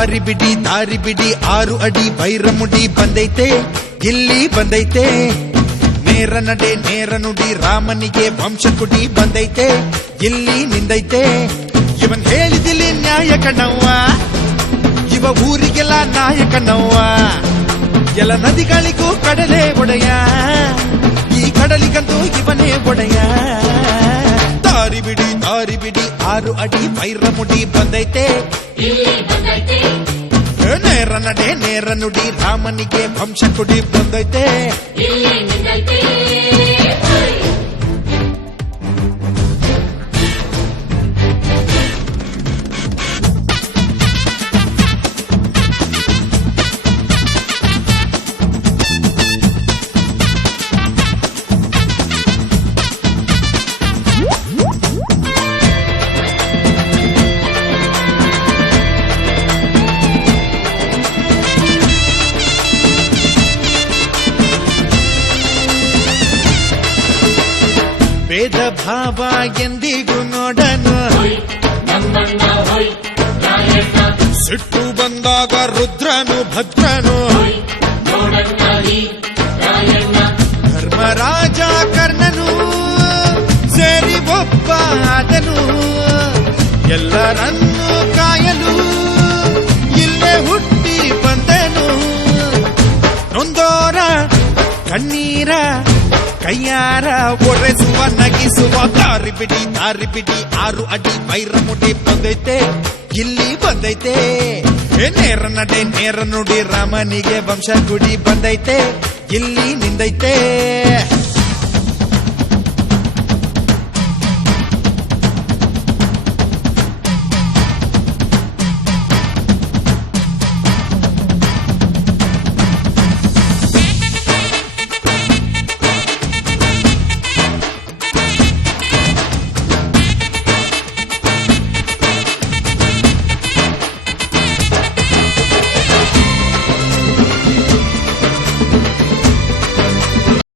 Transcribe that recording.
ದಾರಿ ಬಿಡಿ 6 ಅಡಿ ವೈರಮುಡಿ ಬಂದೈತೆ ಇಲ್ಲಿ ಬಂದೈತೆ ನೇರ ನಡೆ ನೇರ ನುಡಿ ರಾಮನಿಗೆ ವಂಶಕುಡಿ ಬಂದೈತೆ ಇಲ್ಲಿ ನಿಂದೈತೆ ಇವನ್ ಹೇಳಿದಿಲ್ಲಿ ನ್ಯಾಯ ಕಣವ್ವ ಇವ ಊರಿಗೆಲ್ಲ ನಾಯಕ ನವ್ವ ಎಲ್ಲ ನದಿಗಳಿಗೂ ಕಡಲೆ ಒಡೆಯ ಈ ಕಡಲಿಗಂತೂ ಇವನೇ ಒಡೆಯ ದಾರಿ ಬಿಡಿ 6 ಅಡಿ ವೈರಮುಡಿ ಬಂದೈತೆ ನೇರ ನಡೆ ನೇರ ನುಡಿ ರಾಮನಿಗೆ ವಂಶಕುಡಿ ಬಂದೈತೆ ಭೇದ ಭಾವ ಎಂದಿಗೂ ನೋಡನು ಸಿಟ್ಟು ಬಂದಾಗ ರುದ್ರನು ಭದ್ರನು ಧರ್ಮರಾಜ ಕರ್ಣನು ಸೇರಿ ಒಬ್ಬ ಆದನು ಎಲ್ಲರನ್ನು ಕಾಯಲು ಇಲ್ಲೇ ಹುಟ್ಟಿ ಬಂದನು ನೊಂದೋರ ಕಣ್ಣೀರ ಕೈಯಾರ ಒರೆಸುವ ನಗಿಸುವ ದಾರಿ ಬಿಡಿ 6 ಅಡಿ ವೈರಮುಡಿ ಬಂದೈತೆ ಇಲ್ಲಿ ಬಂದೈತೆ ನೇರ ನಡೆ ನೇರ ನುಡಿ ರಾಮನಿಗೆ ವಂಶಕುಡಿ ಬಂದೈತೆ ಇಲ್ಲಿ ನಿಂದೈತೆ